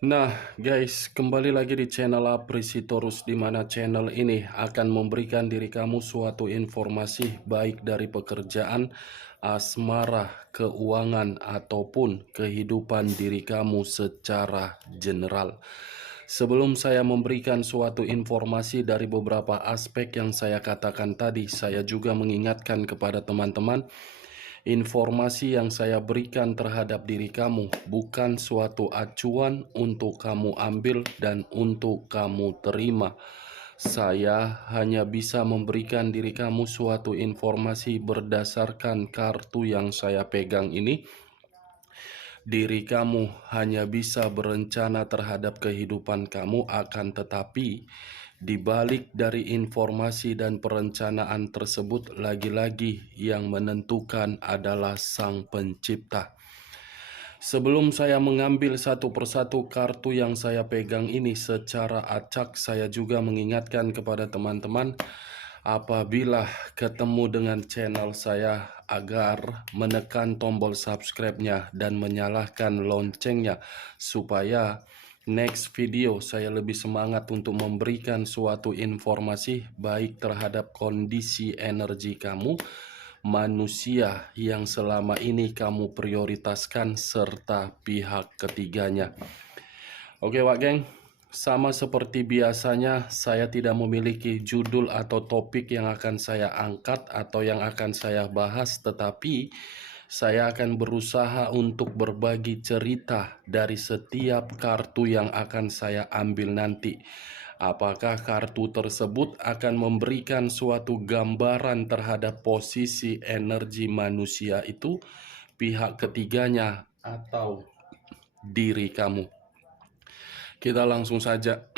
Nah, guys, kembali lagi di channel Aprisitorus, di mana channel ini akan memberikan diri kamu suatu informasi baik dari pekerjaan, asmara, keuangan, ataupun kehidupan diri kamu secara general. Sebelum saya memberikan suatu informasi dari beberapa aspek yang saya katakan tadi, saya juga mengingatkan kepada teman-teman, informasi yang saya berikan terhadap diri kamu bukan suatu acuan untuk kamu ambil dan untuk kamu terima. Saya hanya bisa memberikan diri kamu suatu informasi berdasarkan kartu yang saya pegang ini. Diri kamu hanya bisa berencana terhadap kehidupan kamu, akan tetapi di balik dari informasi dan perencanaan tersebut, lagi-lagi yang menentukan adalah Sang Pencipta. Sebelum saya mengambil satu persatu kartu yang saya pegang ini secara acak, saya juga mengingatkan kepada teman-teman, apabila ketemu dengan channel saya, agar menekan tombol subscribe-nya dan menyalakan loncengnya, supaya next video saya lebih semangat untuk memberikan suatu informasi baik terhadap kondisi energi kamu, manusia yang selama ini kamu prioritaskan, serta pihak ketiganya. Oke Wak Geng, sama seperti biasanya saya tidak memiliki judul atau topik yang akan saya angkat atau yang akan saya bahas, tetapi saya akan berusaha untuk berbagi cerita dari setiap kartu yang akan saya ambil nanti. Apakah kartu tersebut akan memberikan suatu gambaran terhadap posisi energi manusia itu, pihak ketiganya, atau diri kamu? Kita langsung saja.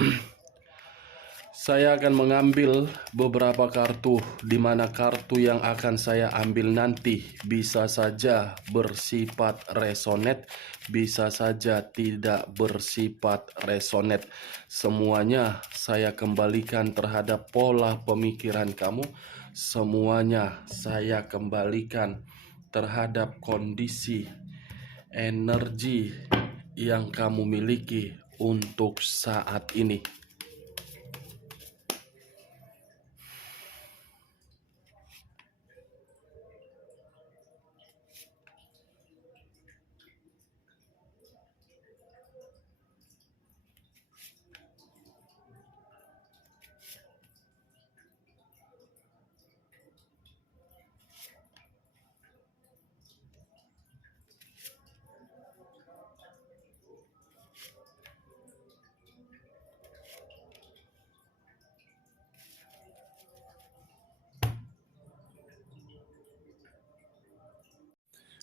Saya akan mengambil beberapa kartu, di mana kartu yang akan saya ambil nanti bisa saja bersifat resonate, bisa saja tidak bersifat resonate. Semuanya saya kembalikan terhadap pola pemikiran kamu, semuanya saya kembalikan terhadap kondisi energi yang kamu miliki untuk saat ini.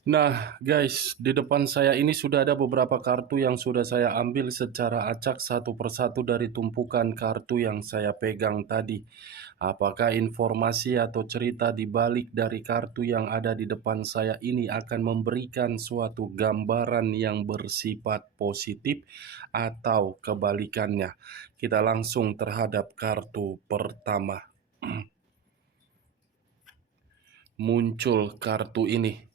Nah, guys, di depan saya ini sudah ada beberapa kartu yang sudah saya ambil secara acak satu persatu dari tumpukan kartu yang saya pegang tadi. Apakah informasi atau cerita di balik dari kartu yang ada di depan saya ini akan memberikan suatu gambaran yang bersifat positif atau kebalikannya? Kita langsung terhadap kartu pertama. Muncul kartu ini.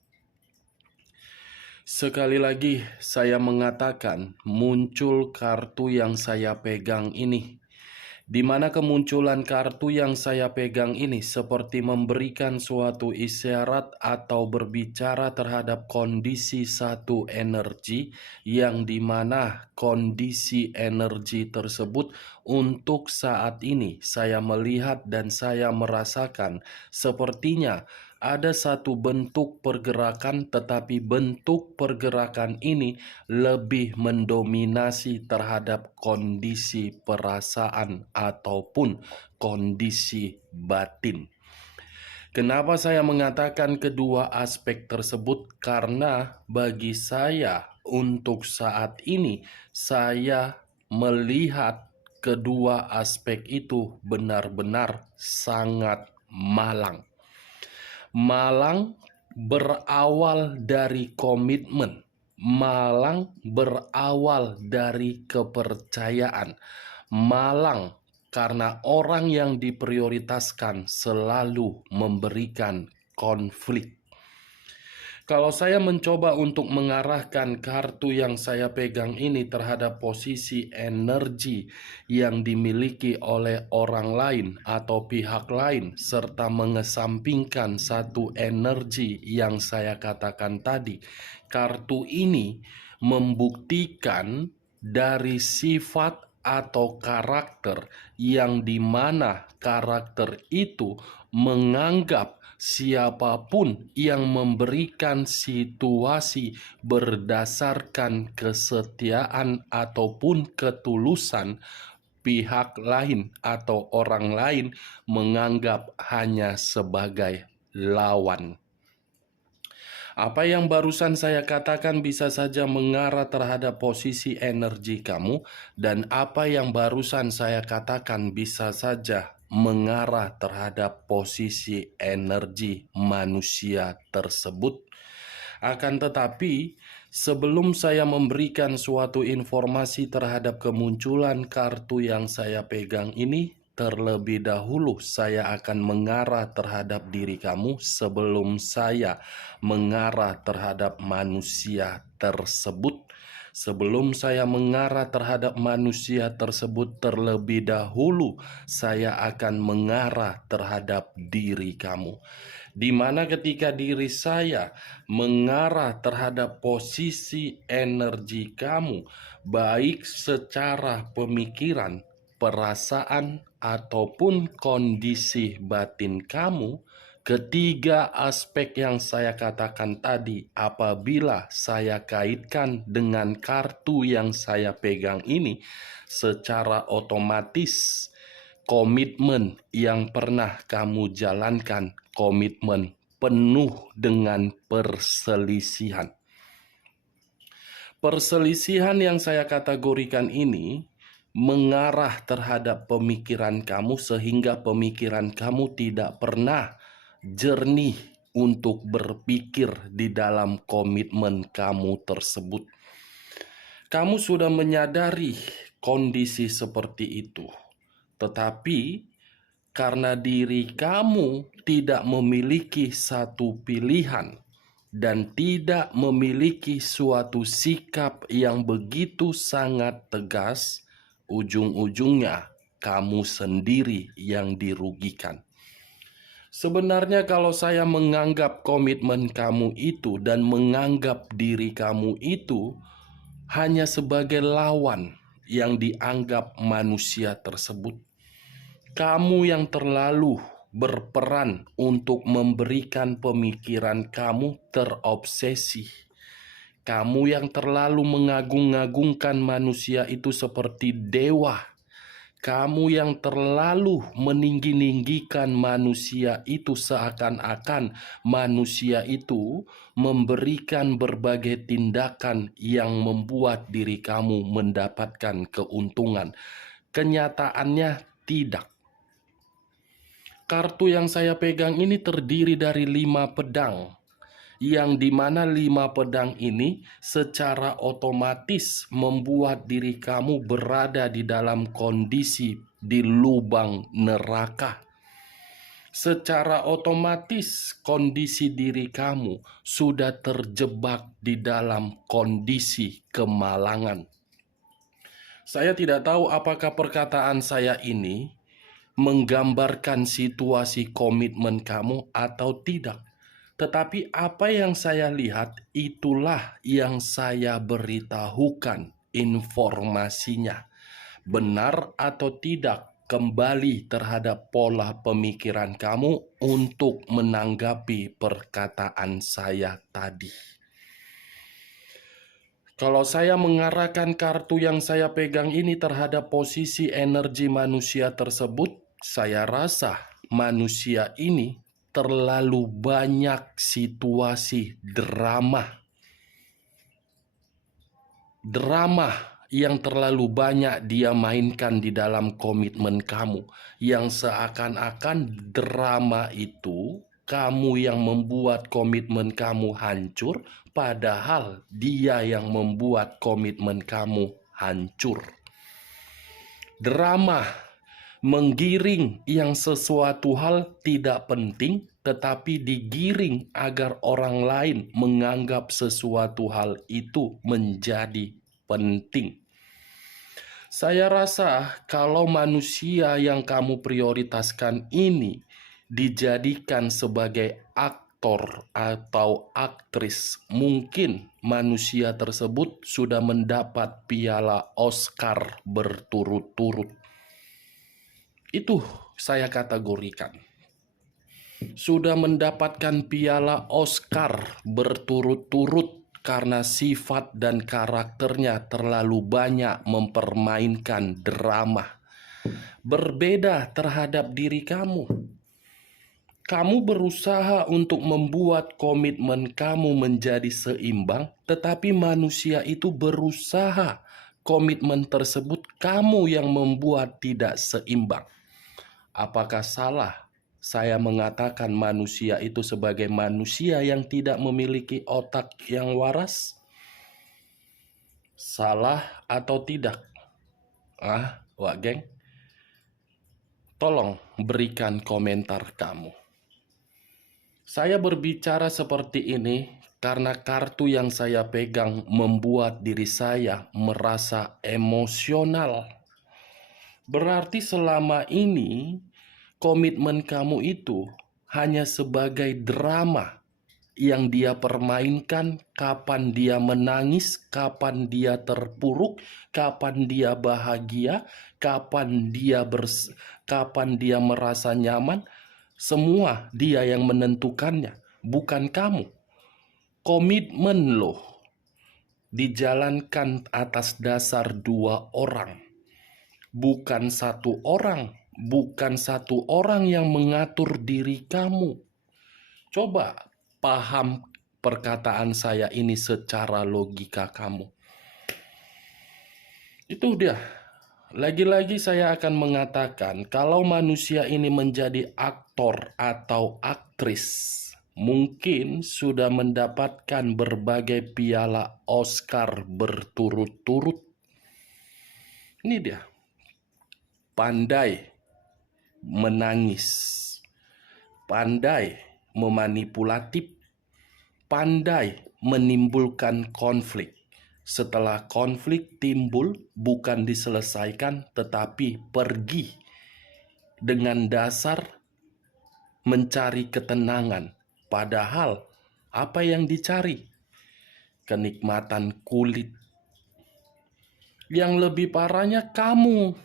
Sekali lagi saya mengatakan, muncul kartu yang saya pegang ini. Di mana kemunculan kartu yang saya pegang ini seperti memberikan suatu isyarat atau berbicara terhadap kondisi satu energi, yang dimana kondisi energi tersebut untuk saat ini saya melihat dan saya merasakan sepertinya ada satu bentuk pergerakan, tetapi bentuk pergerakan ini lebih mendominasi terhadap kondisi perasaan ataupun kondisi batin. Kenapa saya mengatakan kedua aspek tersebut? Karena bagi saya untuk saat ini saya melihat kedua aspek itu benar-benar sangat malang. Malang berawal dari komitmen. Malang berawal dari kepercayaan. Malang karena orang yang diprioritaskan selalu memberikan konflik. Kalau saya mencoba untuk mengarahkan kartu yang saya pegang ini terhadap posisi energi yang dimiliki oleh orang lain atau pihak lain, serta mengesampingkan satu energi yang saya katakan tadi, kartu ini membuktikan dari sifat atau karakter yang dimana karakter itu menganggap siapapun yang memberikan situasi berdasarkan kesetiaan ataupun ketulusan, pihak lain atau orang lain menganggap hanya sebagai lawan. Apa yang barusan saya katakan bisa saja mengarah terhadap posisi energi kamu, dan apa yang barusan saya katakan bisa saja mengarah terhadap posisi energi manusia tersebut. Akan tetapi, sebelum saya memberikan suatu informasi terhadap kemunculan kartu yang saya pegang ini, terlebih dahulu saya akan mengarah terhadap diri kamu sebelum saya mengarah terhadap manusia tersebut. Sebelum saya mengarah terhadap manusia tersebut, terlebih dahulu saya akan mengarah terhadap diri kamu. Di mana ketika diri saya mengarah terhadap posisi energi kamu, baik secara pemikiran, perasaan, ataupun kondisi batin kamu, ketiga aspek yang saya katakan tadi, apabila saya kaitkan dengan kartu yang saya pegang ini, secara otomatis komitmen yang pernah kamu jalankan, komitmen penuh dengan perselisihan. Perselisihan yang saya kategorikan ini mengarah terhadap pemikiran kamu sehingga pemikiran kamu tidak pernah jernih untuk berpikir di dalam komitmen kamu tersebut. Kamu sudah menyadari kondisi seperti itu, tetapi karena diri kamu tidak memiliki satu pilihan dan tidak memiliki suatu sikap yang begitu sangat tegas, ujung-ujungnya kamu sendiri yang dirugikan. Sebenarnya kalau saya menganggap komitmen kamu itu dan menganggap diri kamu itu hanya sebagai lawan yang dianggap manusia tersebut, kamu yang terlalu berperan untuk memberikan pemikiran kamu terobsesi. Kamu yang terlalu mengagung-agungkan manusia itu seperti dewa. Kamu yang terlalu meninggi-ninggikan manusia itu seakan-akan manusia itu memberikan berbagai tindakan yang membuat diri kamu mendapatkan keuntungan. Kenyataannya tidak. Kartu yang saya pegang ini terdiri dari 5 pedang, yang dimana 5 pedang ini secara otomatis membuat diri kamu berada di dalam kondisi di lubang neraka. Secara otomatis kondisi diri kamu sudah terjebak di dalam kondisi kemalangan. Saya tidak tahu apakah perkataan saya ini menggambarkan situasi komitmen kamu atau tidak. Tetapi apa yang saya lihat itulah yang saya beritahukan informasinya. Benar atau tidak kembali terhadap pola pemikiran kamu untuk menanggapi perkataan saya tadi. Kalau saya mengarahkan kartu yang saya pegang ini terhadap posisi energi manusia tersebut, saya rasa manusia ini terlalu banyak situasi drama yang terlalu banyak dia mainkan di dalam komitmen kamu, yang seakan-akan drama itu kamu yang membuat komitmen kamu hancur, padahal dia yang membuat komitmen kamu hancur. Drama menggiring yang sesuatu hal tidak penting tetapi digiring agar orang lain menganggap sesuatu hal itu menjadi penting. Saya rasa kalau manusia yang kamu prioritaskan ini dijadikan sebagai aktor atau aktris, mungkin manusia tersebut sudah mendapat piala Oscar berturut-turut. Itu saya kategorikan. Sudah mendapatkan piala Oscar berturut-turut karena sifat dan karakternya terlalu banyak mempermainkan drama. Berbeda terhadap diri kamu. Kamu berusaha untuk membuat komitmen kamu menjadi seimbang, tetapi manusia itu berusaha komitmen tersebut kamu yang membuat tidak seimbang. Apakah salah saya mengatakan manusia itu sebagai manusia yang tidak memiliki otak yang waras? Salah atau tidak? Wak geng, tolong berikan komentar kamu. Saya berbicara seperti ini karena kartu yang saya pegang membuat diri saya merasa emosional. Berarti selama ini komitmen kamu itu hanya sebagai drama yang dia permainkan, kapan dia menangis, kapan dia terpuruk, kapan dia bahagia, kapan dia merasa nyaman. Semua dia yang menentukannya, bukan kamu. Komitmen loh dijalankan atas dasar dua orang, bukan satu orang. Bukan satu orang yang mengatur diri kamu. Coba paham perkataan saya ini secara logika kamu. Itu dia. Lagi-lagi saya akan mengatakan kalau manusia ini menjadi aktor atau aktris, mungkin sudah mendapatkan berbagai piala Oscar berturut-turut. Ini dia. Pandai menangis, pandai memanipulatif, pandai menimbulkan konflik. Setelah konflik timbul, bukan diselesaikan tetapi pergi dengan dasar mencari ketenangan. Padahal apa yang dicari? Kenikmatan kulit. Yang lebih parahnya kamu.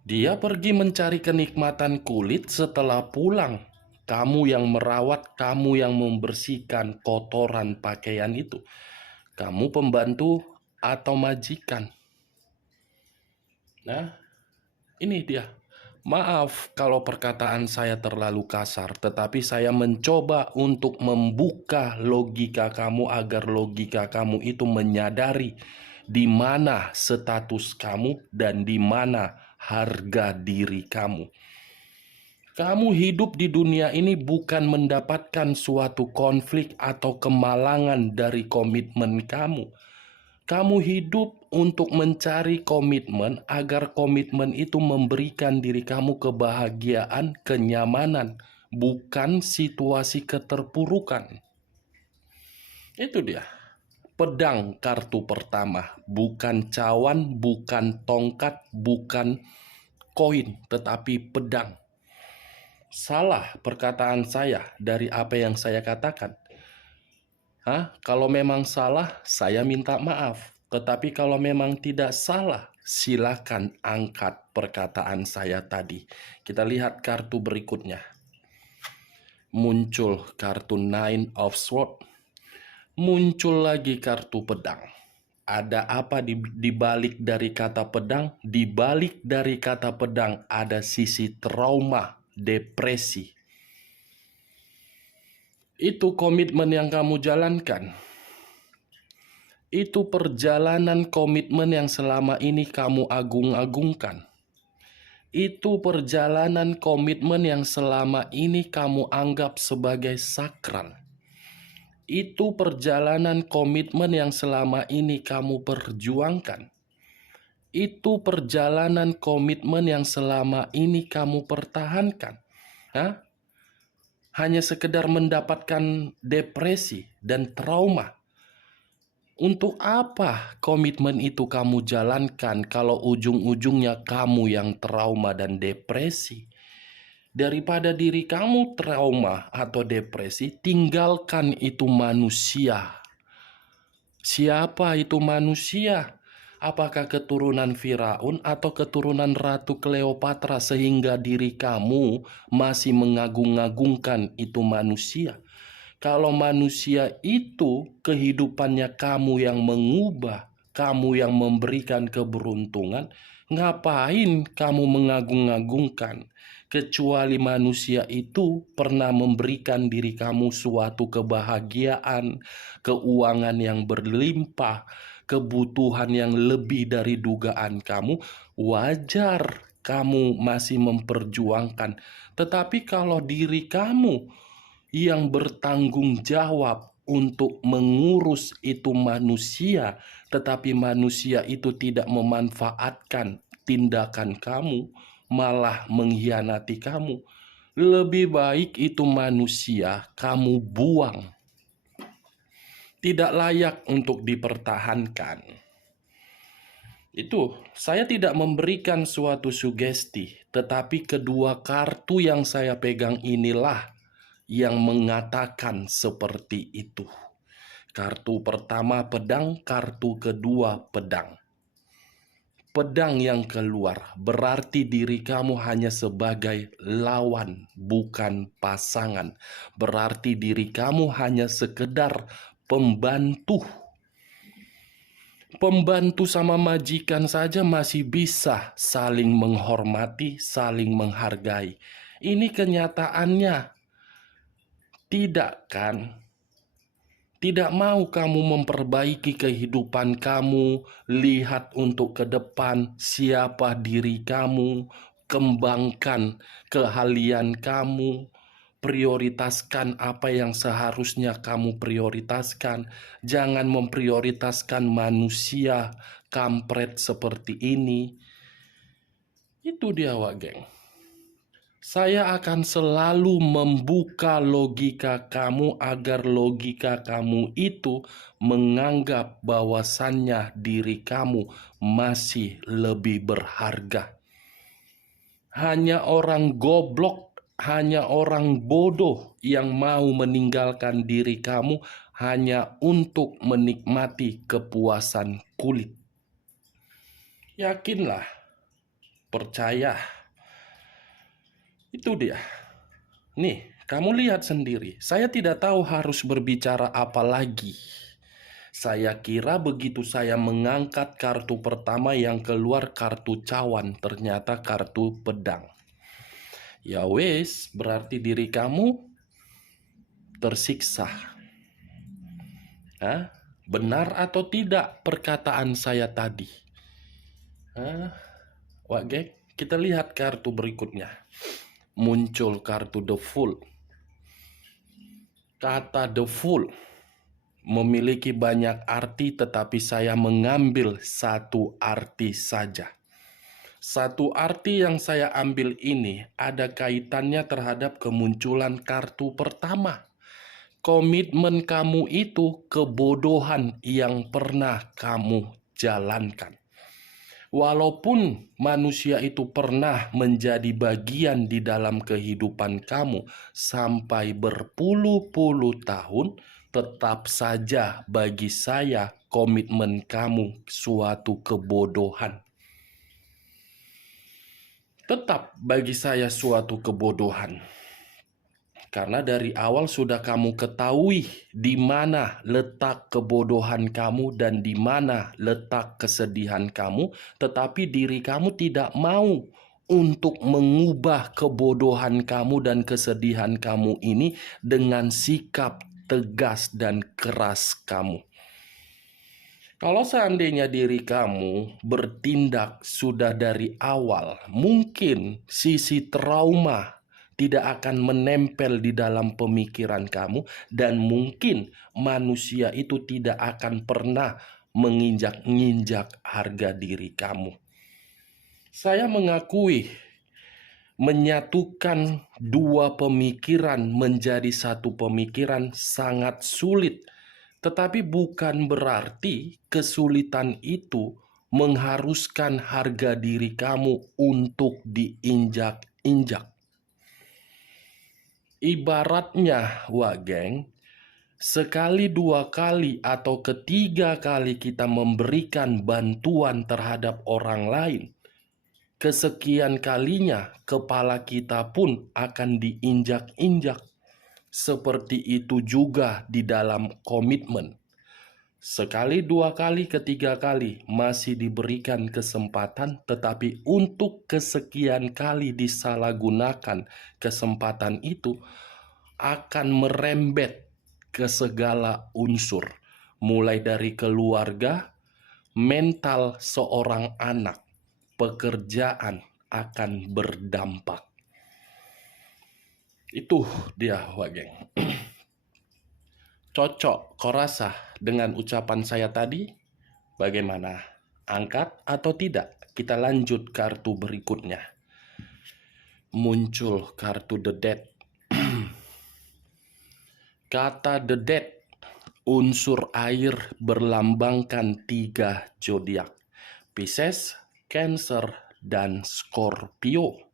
Dia pergi mencari kenikmatan kulit, setelah pulang kamu yang merawat, kamu yang membersihkan kotoran pakaian itu. Kamu pembantu atau majikan. Nah, ini dia. Maaf kalau perkataan saya terlalu kasar, tetapi saya mencoba untuk membuka logika kamu agar logika kamu itu menyadari di mana status kamu dan di mana harga diri kamu. Kamu hidup di dunia ini bukan mendapatkan suatu konflik atau kemalangan dari komitmen kamu. Kamu hidup untuk mencari komitmen agar komitmen itu memberikan diri kamu kebahagiaan, kenyamanan, bukan situasi keterpurukan. Itu dia. Pedang kartu pertama, bukan cawan, bukan tongkat, bukan koin, tetapi pedang. Salah perkataan saya dari apa yang saya katakan. Kalau memang salah, saya minta maaf. Tetapi kalau memang tidak salah, silakan angkat perkataan saya tadi. Kita lihat kartu berikutnya. Muncul kartu Nine of Swords. Muncul lagi kartu pedang. Ada apa di balik dari kata pedang? Di balik dari kata pedang ada sisi trauma, depresi. Itu komitmen yang kamu jalankan. Itu perjalanan komitmen yang selama ini kamu agung-agungkan. Itu perjalanan komitmen yang selama ini kamu anggap sebagai sakral. Itu perjalanan komitmen yang selama ini kamu perjuangkan. Itu perjalanan komitmen yang selama ini kamu pertahankan. hanya sekedar mendapatkan depresi dan trauma. Untuk apa komitmen itu kamu jalankan kalau ujung-ujungnya kamu yang trauma dan depresi? Daripada diri kamu trauma atau depresi, tinggalkan itu manusia. Siapa itu manusia? Apakah keturunan Firaun atau keturunan Ratu Kleopatra sehingga diri kamu masih mengagung-agungkan itu manusia? Kalau manusia itu kehidupannya kamu yang mengubah, kamu yang memberikan keberuntungan, ngapain kamu mengagung-agungkan? Kecuali manusia itu pernah memberikan diri kamu suatu kebahagiaan, keuangan yang berlimpah, kebutuhan yang lebih dari dugaan kamu, wajar kamu masih memperjuangkan. Tetapi kalau diri kamu yang bertanggung jawab untuk mengurus itu manusia, tetapi manusia itu tidak memanfaatkan tindakan kamu, malah mengkhianati kamu. Lebih baik itu manusia kamu buang. Tidak layak untuk dipertahankan. Itu, saya tidak memberikan suatu sugesti, tetapi kedua kartu yang saya pegang inilah yang mengatakan seperti itu. Kartu pertama pedang, kartu kedua pedang. Pedang yang keluar berarti diri kamu hanya sebagai lawan, bukan pasangan. Berarti diri kamu hanya sekedar pembantu. Pembantu sama majikan saja masih bisa saling menghormati, saling menghargai. Ini kenyataannya. Tidak kan? Tidak mau kamu memperbaiki kehidupan kamu, lihat untuk ke depan siapa diri kamu, kembangkan keahlian kamu, prioritaskan apa yang seharusnya kamu prioritaskan. Jangan memprioritaskan manusia kampret seperti ini. Itu dia, Wak Geng. Saya akan selalu membuka logika kamu agar logika kamu itu menganggap bahwasannya diri kamu masih lebih berharga. Hanya orang goblok, hanya orang bodoh yang mau meninggalkan diri kamu hanya untuk menikmati kepuasan kulit. Yakinlah, percaya. Itu dia. Nih, kamu lihat sendiri. Saya tidak tahu harus berbicara apa lagi. Saya kira begitu saya mengangkat kartu pertama yang keluar kartu cawan, ternyata kartu pedang. Ya wes, berarti diri kamu tersiksa. Hah? Benar atau tidak perkataan saya tadi? Wak Gek, kita lihat kartu berikutnya. Muncul kartu The Fool. Kata The Fool memiliki banyak arti, tetapi saya mengambil satu arti saja. Satu arti yang saya ambil ini ada kaitannya terhadap kemunculan kartu pertama. Komitmen kamu itu kebodohan yang pernah kamu jalankan. Walaupun manusia itu pernah menjadi bagian di dalam kehidupan kamu sampai berpuluh-puluh tahun, tetap saja bagi saya komitmen kamu suatu kebodohan. Tetap bagi saya suatu kebodohan. Karena dari awal sudah kamu ketahui di mana letak kebodohan kamu dan di mana letak kesedihan kamu, tetapi diri kamu tidak mau untuk mengubah kebodohan kamu dan kesedihan kamu ini dengan sikap tegas dan keras kamu. Kalau seandainya diri kamu bertindak sudah dari awal, mungkin sisi trauma tidak akan menempel di dalam pemikiran kamu, dan mungkin manusia itu tidak akan pernah menginjak-injak harga diri kamu. Saya mengakui Menyatukan dua pemikiran menjadi satu pemikiran sangat sulit, tetapi bukan berarti kesulitan itu mengharuskan harga diri kamu untuk diinjak-injak. Ibaratnya, wah geng, sekali, dua kali, atau ketiga kali kita memberikan bantuan terhadap orang lain, kesekian kalinya kepala kita pun akan diinjak-injak. Seperti itu juga di dalam komitmen. Sekali, dua kali, ketiga kali masih diberikan kesempatan, tetapi untuk kesekian kali disalahgunakan kesempatan itu akan merembet ke segala unsur, mulai dari keluarga, mental seorang anak, pekerjaan akan berdampak. Itu dia, Wageng. Cocok kau rasa dengan ucapan saya tadi? Bagaimana? Angkat atau tidak? Kita lanjut kartu berikutnya. Muncul kartu The Dead. Kata The Dead, unsur air berlambangkan 3 zodiak: Pisces, Cancer, dan Scorpio.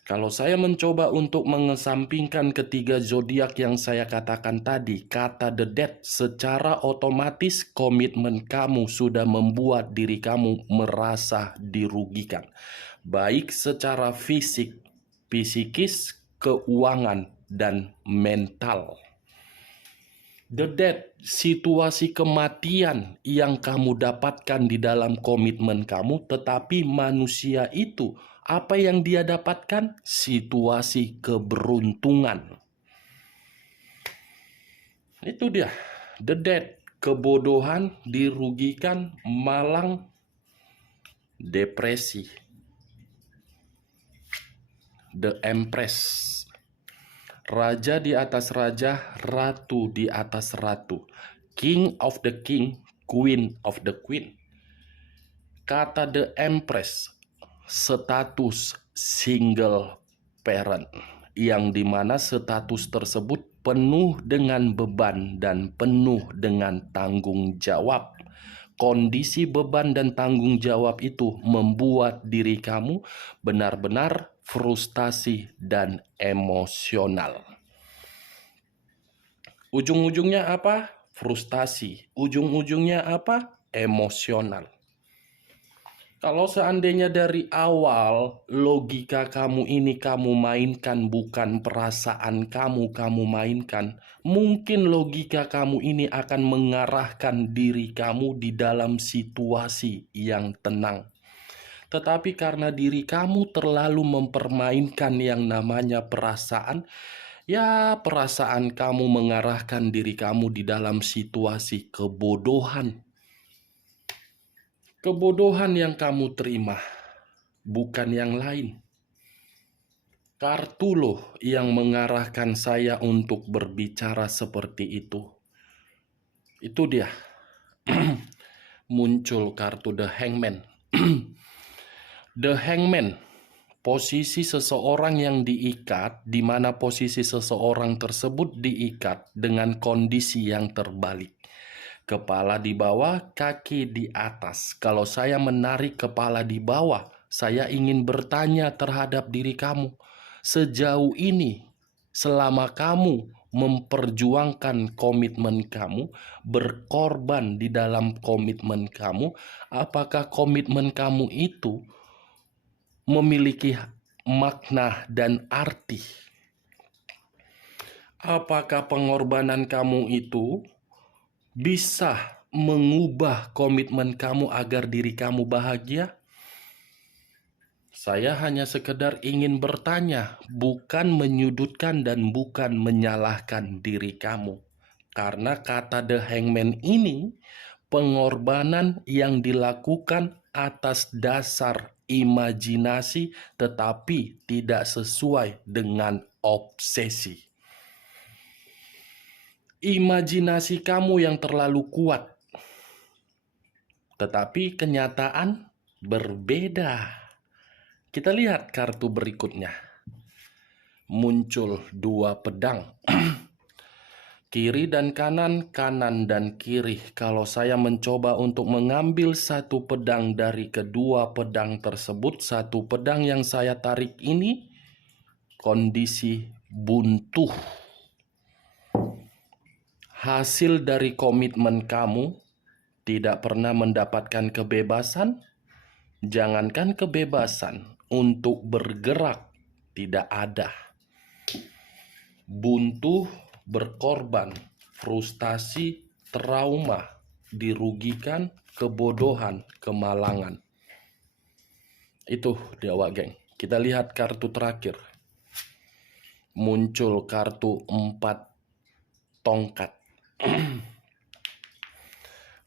Kalau saya mencoba untuk mengesampingkan ketiga zodiak yang saya katakan tadi, kata The Dead, secara otomatis komitmen kamu sudah membuat diri kamu merasa dirugikan, baik secara fisik, psikis, keuangan, dan mental. The Dead, situasi kematian yang kamu dapatkan di dalam komitmen kamu, tetapi manusia itu, apa yang dia dapatkan? Situasi keberuntungan. Itu dia, The Dead, kebodohan, dirugikan, malang, depresi. The Empress, raja di atas raja, ratu di atas ratu. King of the king, queen of the queen. Kata The Empress, status single parent, yang dimana status tersebut penuh dengan beban dan penuh dengan tanggung jawab. Kondisi beban dan tanggung jawab itu membuat diri kamu benar-benar frustasi dan emosional. Ujung-ujungnya apa? Frustasi. Ujung-ujungnya apa? Emosional. Kalau seandainya dari awal logika kamu ini kamu mainkan, bukan perasaan kamu mainkan, mungkin logika kamu ini akan mengarahkan diri kamu di dalam situasi yang tenang. Tetapi karena diri kamu terlalu mempermainkan yang namanya perasaan, ya perasaan kamu mengarahkan diri kamu di dalam situasi kebodohan. Kebodohan yang kamu terima, bukan yang lain. Kartu loh yang mengarahkan saya untuk berbicara seperti itu. Itu dia. Muncul kartu The Hangman. The Hangman, posisi seseorang yang diikat, di mana posisi seseorang tersebut diikat dengan kondisi yang terbalik. Kepala di bawah, kaki di atas. Kalau saya menarik kepala di bawah, saya ingin bertanya terhadap diri kamu. Sejauh ini, selama kamu memperjuangkan komitmen kamu, berkorban di dalam komitmen kamu, apakah komitmen kamu itu memiliki makna dan arti? Apakah pengorbanan kamu itu bisa mengubah komitmen kamu agar diri kamu bahagia? Saya hanya sekedar ingin bertanya, bukan menyudutkan dan bukan menyalahkan diri kamu. Karena kata The Hangman ini, pengorbanan yang dilakukan atas dasar imajinasi tetapi tidak sesuai dengan obsesi. Imajinasi kamu yang terlalu kuat, tetapi kenyataan berbeda. Kita lihat kartu berikutnya. muncul dua pedang. Kiri dan kanan, kanan dan kiri. Kalau saya mencoba untuk mengambil satu pedang dari kedua pedang tersebut, satu pedang yang saya tarik ini kondisi buntu. Hasil dari komitmen kamu tidak pernah mendapatkan kebebasan. Jangankan kebebasan, untuk bergerak tidak ada. Buntu, berkorban, frustasi, trauma, dirugikan, kebodohan, kemalangan. Itu dia Wak Geng. Kita lihat kartu terakhir. Muncul kartu 4 tongkat.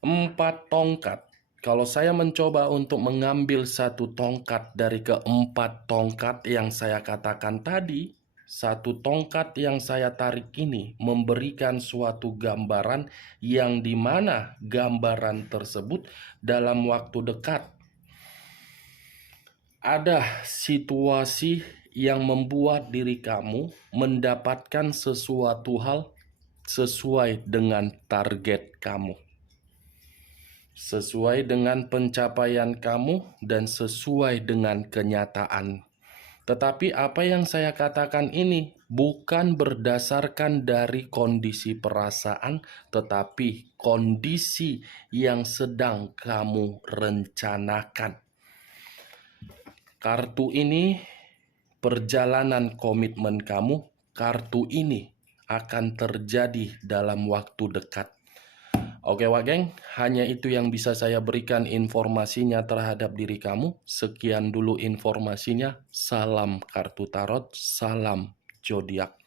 4 tongkat. Kalau saya mencoba untuk mengambil satu tongkat dari keempat tongkat yang saya katakan tadi, satu tongkat yang saya tarik ini memberikan suatu gambaran yang dimana gambaran tersebut dalam waktu dekat ada situasi yang membuat diri kamu mendapatkan sesuatu hal sesuai dengan target kamu, sesuai dengan pencapaian kamu, dan sesuai dengan kenyataan. Tetapi apa yang saya katakan ini bukan berdasarkan dari kondisi perasaan, tetapi kondisi yang sedang kamu rencanakan. Kartu ini perjalanan komitmen kamu, kartu ini akan terjadi dalam waktu dekat. Oke Wak Geng, hanya itu yang bisa saya berikan informasinya terhadap diri kamu. Sekian dulu informasinya. Salam kartu tarot, salam zodiak.